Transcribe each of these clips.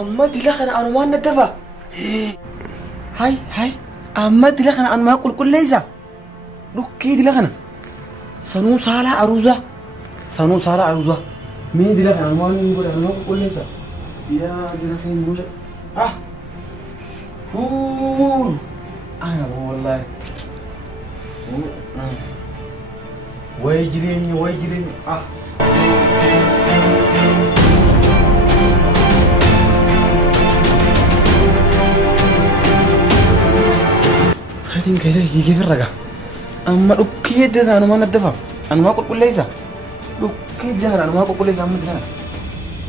أما دلخنا أنا ما ندفع هاي أما دلخنا أنا ما أقول كل ليزا لوكي دلخنا سنو صالح عروزة مين دلخنا أنا ما نقول أنا ما أقول كل ليزا يا دلخين وجه أنا والله ويجريني خدين كيف الرجع أما لوكي ده أنا ما ندفع أنا ما أقول كل ليزا لوكي ده أنا ما أقول كل ليزا أما ده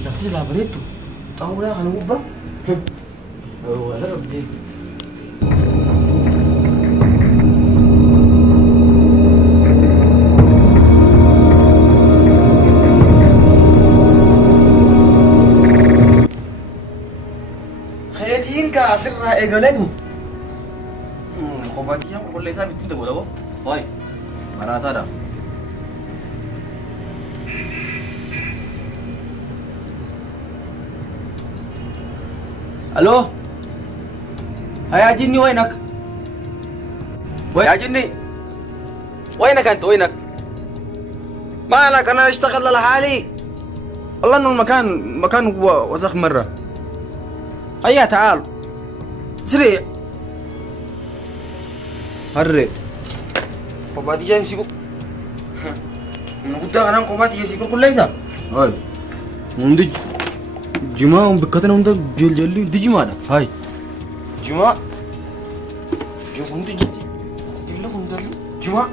لا تجي لابريتو أو لا أنا وبا هو لا بدي خياتين كاسر إيجالهم خباتي هم كل ليزا بتنتج ولا بو هاي مرات هذا الو هيا جني وينك يا جني وينك انت ما لك انا اشتغل لحالي والله انه المكان وسخ مره هيا تعال سريع هري قبادي جاي سيكو من قلت انا قبادي جاي سيكو كل ليزا هاي مندج جماعة بكتنا هم ده جل جماعة هاي جماعة هم ده هم ده جماعة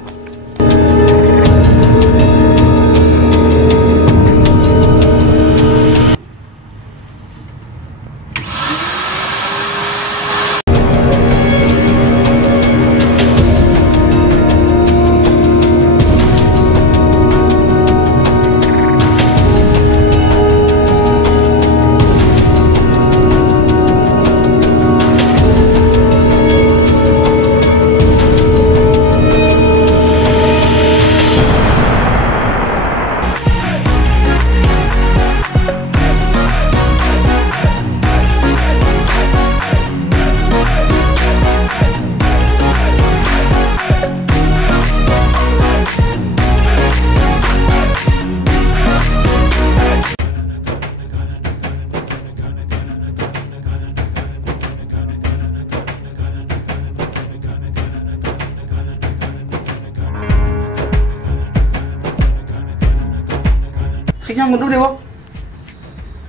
خيان من دوني بو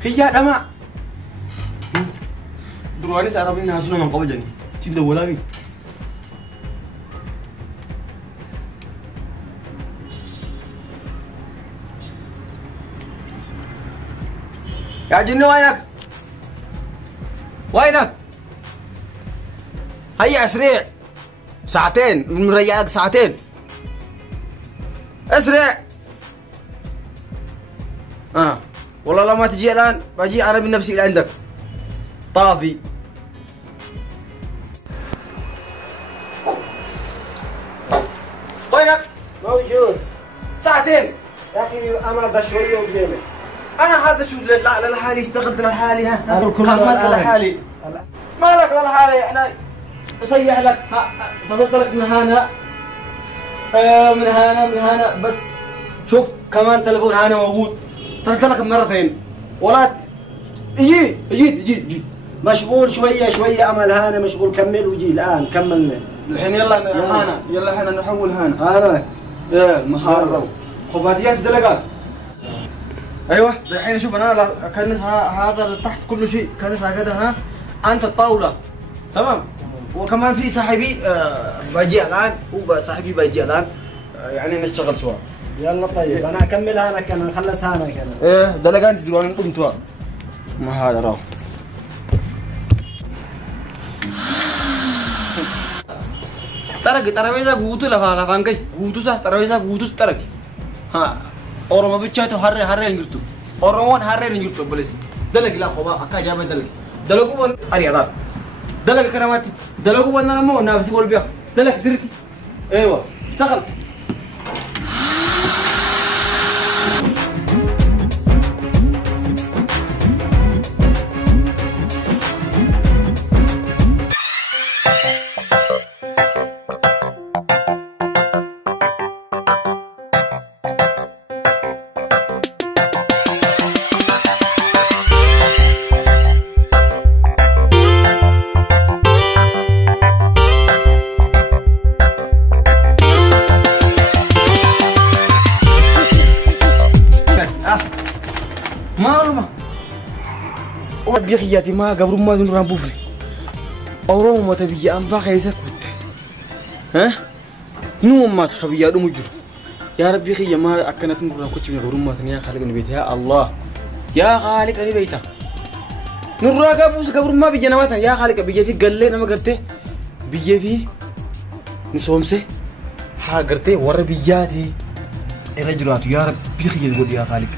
خيان أما درواني سأرابين ناسونا من قبل جاني تيدا ولا بي يا جني وينك هيا اسرع ساعتين من رجعك ساعتين اسرع والله لو ما تجي الآن بجي أنا بنفسي إلى عندك طافي وينك؟ موجود ساعتين يا أخي أنا شوية وجينا أنا هذا شو لحالي اشتغلت لحالي هذا كملت لحالي مالك لحالي أنا أسيح لك اتصلت لك من هنا من هنا بس شوف كمان تلفون هنا موجود اتصلت لك مرتين ولا جيت مشغول شوية أمل هانا مشغول كمل وجي الآن كملنا الحين يلا احنا نحول هانا ايه مهارة خباتيات دلقات ايوه الحين شوف انا كنس هذا تحت كل شيء كنس هكذا ها انت الطاولة تمام وكمان في صاحبي بيجي الان هو صاحبي بيجي الان يعني نشتغل سوا يلا طيب انا اكمل هانا كان نخلص هانا كان ايه دلقات تدرون قمتوا ما هذا راح terabeza guutu lafaan kai guutu sa terabeza guutu taraki ha oromo bichaatu harre ngirtu oromon harre ngirtu boles dalag la khoba akka jabe dalagu bon ariyada dalag karamati dalagu bon namo nafsi wol biya dalag dirti ايوه اشتغل rabbii xiyyaati maa gabrummaa nurraan buufne Oromoo mata biyya ambaa keessa kutte nu ammaas xabiyyaa dhumu jiru yaa rabbii xiyya maa akkanatti nurraan kuchifne gabrummaa sana yaa Khaliq ni beeta yaa Allah yaa Khaliq ni beeta nurraa gabuus gabrummaa biyya namaa tan yaa Khaliq biyya fi gallee nama gartee biyya fi ni soomse haa gartee warra biyyaati irra jiraatu yaa rabbii xiyya godhi yaa Khaliq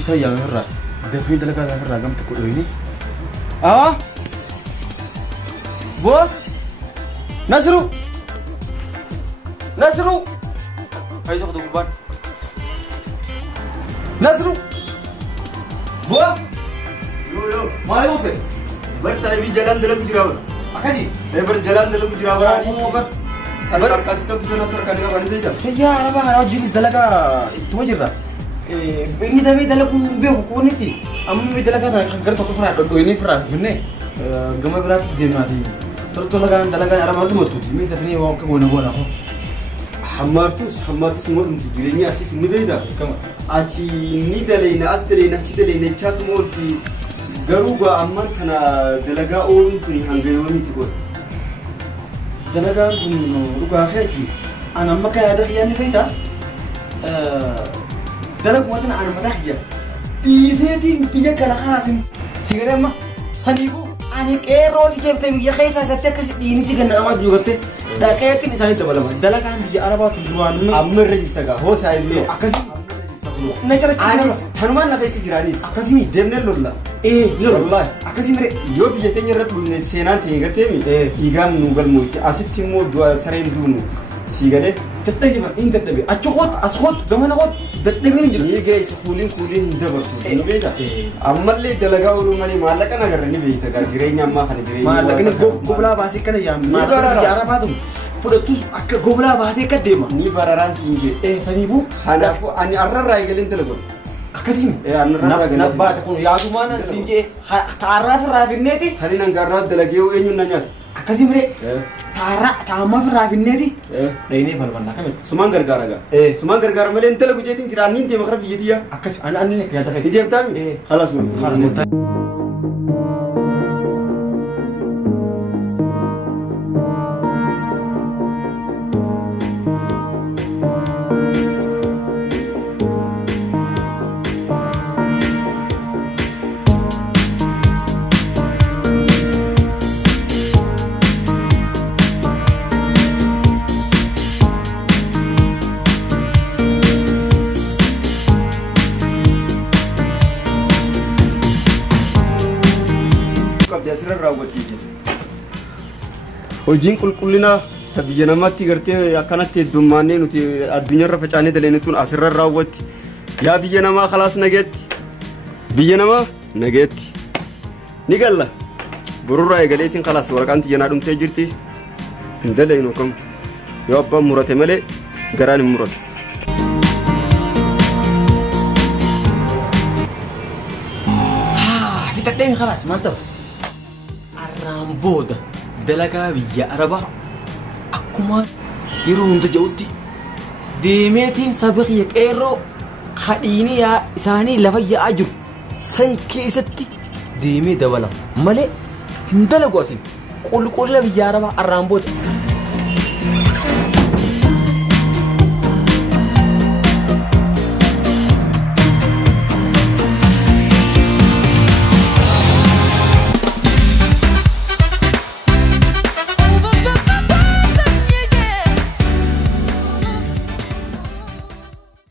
Isa yang herra, David dalaga herra gam tu kau ini. Bo, Nasru, hai sok tu kuban. Nasru, bo, yo, mana itu? Bersama jalan dalam jirawat. Akaji, berjalan dalam jirawat. Abar, Berkas kau tu nak terkadang apa ni dah? Ya, apa hal jenis dalaga itu aja lah. Ini tapi dalaga behu kau ni ti. Amu dalaga agar tu kau frad, ini frad, bener. Gambar berapa dia mati. Terus tu dalaga Arab tu matu. Ini dah ni orang kau nak aku. Hamartus semua nanti jirenya asyik ni beda. Aci ni dalena, as dalena, ci dalena, cat multi. Garuba amman kana dalaga orang tu ni hanggayo ni tu kau. Dalaga tu ruga khati. Anak makan ada khian ni beda. Dalam kuatan anak mata khia. Izeti pijak kalau khasin. Sigaret mah sanibu anik error di cepte biya khayta gatte kasi ini sih kena amat juga gatte. Dah khayati ni saya terbalik. Dalaga biya Arab tu duluan. Ammer rejita ga ho sahib ni. Akasi. Nacara Anis thanuman na kaisi jiranis. Akasi mi Demne lolla. lor. Wallahi. Akasi mere. Yo biya tenya rat bunne senan te garte mi. Igam nugal mo asitti mo dua saren dunu. Sigale Tetapi bang, ini tetapi. Acukot, askot, gamana kot. Tetapi ni jelas. ni guys kulin dabar ni beda. Ammalle dalaga urumani malaka nagar ni beda ga jirenya amma khani jirenya. Malaka ni gobla basi kana ya. Malaka ya Arab tu. Fuda tu akka gobla basi kadema. Ni bararan singe. Sanibu. Hanafu ani arra igalin dalago. Akasim. Arra igalin. Nabba ta kun ya dumana singe taraf rafineti. Thani nangarra dalageu enyun nanyat. Akasim re. Tama rafineti. Ini balbanda kami. Suman gargaraga. Suman gargara male dalagu jetin jiranin te makhra biyetiya. Akasim ana ni kaya tak. Idem tami. Khalas mun. Hojiin qulqullina biyya namaatti gartee akkanatti heddummaannee nuti addunyaarra facaanee daleenituun asirra raawwatti yaa biyya namaa khalaas nageetti biyya namaa nageetti ni galla bururraa eegaleetiin khalaas waraqaan xiyyanaa dhumtee jirti hin daleenu kam yoo abbaan murate malee garaan hin muratu. Fitadheen khalaas maal ta'u arraan booda dalagaa biyya Arabaa akkuma yeroo hunda jedhutti deemeetiin saba kiyya qeerroo kadhiini isaanii lafa yaa'aa jiru san keessatti deemee dabala malee hin dalagu asiin qulqullina biyya arabaa arraan booda